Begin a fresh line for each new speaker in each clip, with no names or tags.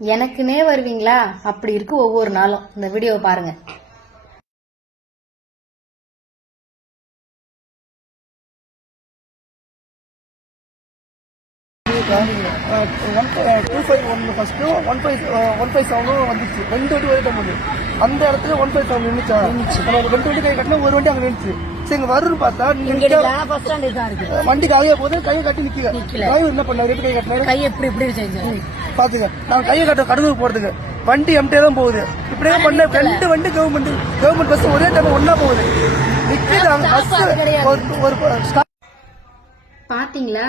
எனக்குனே வருவீங்களா? அப்படி இருக்கு ஒவ்வொரு நாளும். இந்த வீடியோவை பாருங்க.
One two five one five one five செவனும் வந்துச்சு ரெண்டு வண்டி ஒரே டைம் வந்து அந்த இடத்துல ஒன் ஃபைவ் செவன் நின்றுச்சா நம்ம ரெண்டு வண்டி கை கட்டினா ஒரு வண்டி அங்கே நின்றுச்சு சரி இங்கே வருன்னு பார்த்தா நீங்க
பஸ் ஸ்டாண்டு தான் இருக்கு.
வண்டி காலியா போது கையை கட்டி நிக்கல. டிரைவர் என்ன பண்ணாரு? எப்படி கை கட்டினாரு.
கை எப்படி இப்படி செஞ்சு
பாத்துங்க நான் கையை கட்ட கடலூர் போறதுக்கு. வண்டி எம்டியே தான் போகுது. இப்படியே பண்ண ரெண்டு வண்டி கவர்மெண்ட் கவர்மெண்ட் பஸ் ஒரே டைம் ஒன்னா போகுது. stop
பாத்தீங்களா?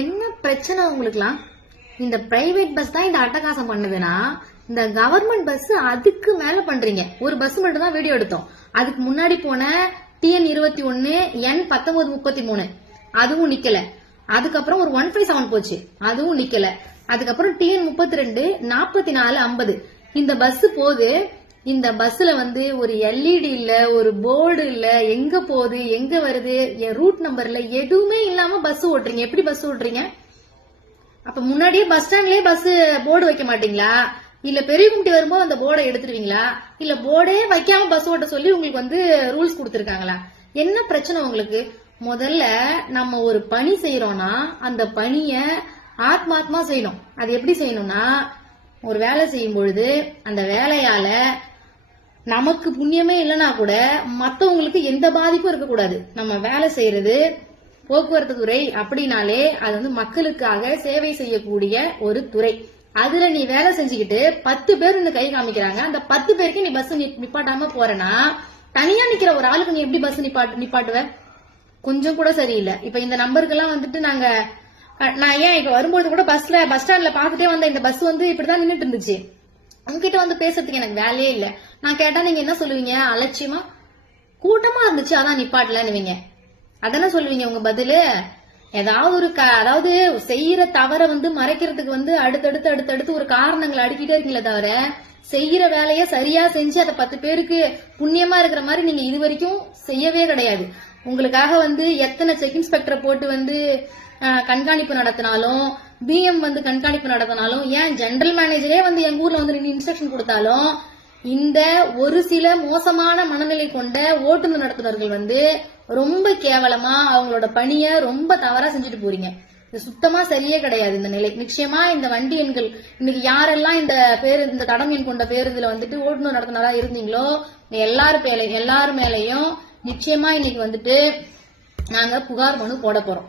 என்ன பிரச்சனை உங்களுக்குலாம் இந்த பிரைவேட் பஸ் தான் இந்த அட்டகாசம் பண்ணுதுன்னா இந்த கவர்மெண்ட் பஸ் அதுக்கு மேல பண்றீங்க. ஒரு பஸ் மட்டும் தான் வீடியோ எடுத்தோம். அதுக்கு முன்னாடி போன டிஎன் இருபத்தி ஒன்னு என் பத்தொன்பது முப்பத்தி மூணு. அதுவும் நிக்கல. அதுக்கப்புறம் ஒரு ஒன் ஃபைவ் செவன் போச்சு. அதுவும் நிக்கல. அதுக்கப்புறம் டிஎன் முப்பத்தி ரெண்டு நாற்பத்தி நாலு ஐம்பது. இந்த பஸ் போகுது இந்த பஸ்ல வந்து ஒரு எல்இடி இல்ல ஒரு போர்டு இல்ல எங்க போகுது எங்க வருது ரூட் நம்பர்ல எதுவுமே இல்லாம பஸ் ஓட்டுறீங்க. எப்படி பஸ் ஓட்டுறீங்க? அப்ப முன்னாடியே பஸ் ஸ்டாண்ட்லயே பஸ் போர்டு வைக்க மாட்டீங்களா? இல்ல பெரிய கும்பிட்டு வரும்போது அந்த போர்டை எடுத்துருவீங்களா? இல்ல போர்டே வைக்காம பஸ் ஓட்ட சொல்லி உங்களுக்கு வந்து ரூல்ஸ் கொடுத்துருக்காங்களா? என்ன பிரச்சனை உங்களுக்கு? முதல்ல நம்ம ஒரு பணி செய்யறோம்னா அந்த பணிய ஆத்மாத்மா செய்யணும். அது எப்படி செய்யணும்னா ஒரு வேலை செய்யும் பொழுது அந்த வேலையால நமக்கு புண்ணியமே இல்லைனா கூட மற்றவங்களுக்கு எந்த பாதிப்பும் இருக்கக்கூடாது. நம்ம வேலை செய்யறது போக்குவரத்து துறை அப்படின்னாலே அது வந்து மக்களுக்காக சேவை செய்யக்கூடிய ஒரு துறை. அதுல நீ வேலை செஞ்சுக்கிட்டு பத்து பேர் இந்த கை காமிக்கிறாங்க. அந்த பத்து பேருக்கு நீ பஸ் நிப்பாட்டாம போறனா தனியா நிக்கிற ஒரு ஆளுக்கு நீ எப்படி பஸ் நிப்பாட்டு நிப்பாட்டுவ? கொஞ்சம் கூட சரியில்லை. இப்ப இந்த நம்பருக்கெல்லாம் வந்துட்டு நாங்க நான் ஏன் இப்ப வரும்போது கூட பஸ்ல பஸ் ஸ்டாண்ட்ல பாத்துட்டே வந்த இந்த பஸ் வந்து இப்படிதான் நின்றுட்டு இருந்துச்சு. உங்ககிட்ட வந்து பேசுறதுக்கு எனக்கு வேலையே இல்ல. நான் கேட்டா நீங்க என்ன சொல்லுவீங்க? அலட்சியமா? கூட்டமா இருந்துச்சு. அதான் நிப்பாட்டலன்னுவீங்க. அதானே சொல்லுவீங்க உங்க பதிலு? ஏதாவது ஒரு க- அதாவது செய்யற தவற வந்து மறைக்கிறதுக்கு வந்து அடுத்தடுத்து அடுத்தடுத்து ஒரு காரணங்களை அடிக்கிட்டே இருக்கீங்களே தவிர செய்யற வேலைய சரியா செஞ்சு அதை பத்து பேருக்கு புண்ணியமா இருக்கிற மாதிரி நீங்க இது வரைக்கும் செய்யவே கிடையாது. உங்களுக்காக வந்து எத்தனை செக் இன்ஸ்பெக்டரை போட்டு வந்து கண்காணிப்பு நடத்தினாலும் பிஎம் வந்து கண்காணிப்பு நடத்தினாலும் ஏன் ஜெனரல் மேனேஜரே வந்து எங்க ஊர்ல வந்து நின்று இன்ஸ்ட்ரக்ஷன் கொடுத்தாலும் இந்த ஒரு சில மோசமான மனநிலை கொண்ட ஓட்டுநர் நடத்துனர்கள் வந்து ரொம்ப கேவலமா அவங்களோட பணிய ரொம்ப தவறா செஞ்சுட்டு போறீங்க. இது சுத்தமா சரியே கிடையாது இந்த நிலை. நிச்சயமா இந்த வண்டி எண்கள் இன்னைக்கு யாரெல்லாம் இந்த பேரு இந்த தடம் எண் கொண்ட பேருந்துல வந்துட்டு ஓட்டுநர் நடத்துனரா இருந்தீங்களோ எல்லாரு மேல எல்லாரு மேலையும் நிச்சயமா இன்னைக்கு வந்துட்டு நாங்க புகார் மனு போட போறோம்.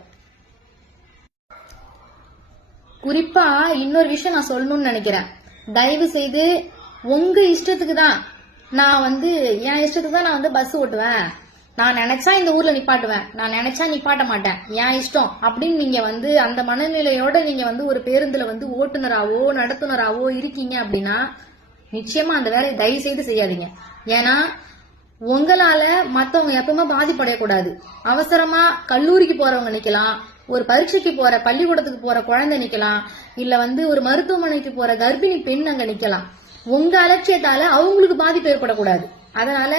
குறிப்பா இன்னொரு விஷயம் நான் சொல்லணும்னு நினைக்கிறேன். தயவு செய்து உங்க இஷ்டத்துக்கு தான் நான் வந்து என் இஷ்டத்துக்கு தான் நான் வந்து பஸ் ஓட்டுவேன். நான் நினைச்சா இந்த ஊர்ல நிப்பாட்டுவேன். நான் நினைச்சா நிப்பாட்ட மாட்டேன். என் இஷ்டம் அப்படின்னு நீங்க வந்து அந்த மனநிலையோட நீங்க வந்து ஒரு பேருந்துல வந்து ஓட்டுநராவோ நடத்துனராவோ இருக்கீங்க அப்படின்னா நிச்சயமா அந்த வேலையை தயவு செய்து செய்யாதீங்க. ஏன்னா உங்களால மத்தவங்க எப்பவுமே பாதிப்படையக்கூடாது. அவசரமா கல்லூரிக்கு போறவங்க நிக்கலாம் ஒரு பரீட்சைக்கு போற பள்ளிக்கூடத்துக்கு போற குழந்தை நிக்கலாம் இல்ல வந்து ஒரு மருத்துவமனைக்கு போற கர்ப்பிணி பெண் அங்க நிக்கலாம். உங்க அலட்சியத்தால அவங்களுக்கு பாதிப்பு ஏற்படக்கூடாது. அதனால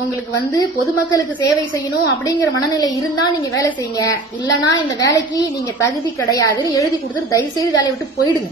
உங்களுக்கு வந்து பொதுமக்களுக்கு சேவை செய்யணும் அப்படிங்கிற மனநிலை இருந்தா நீங்க வேலை செய்யுங்க. இல்லனா இந்த வேலைக்கு நீங்க தகுதி கிடையாதுன்னு எழுதி கொடுத்துட்டு தயவு செய்து வேலையை விட்டு போயிடுங்க.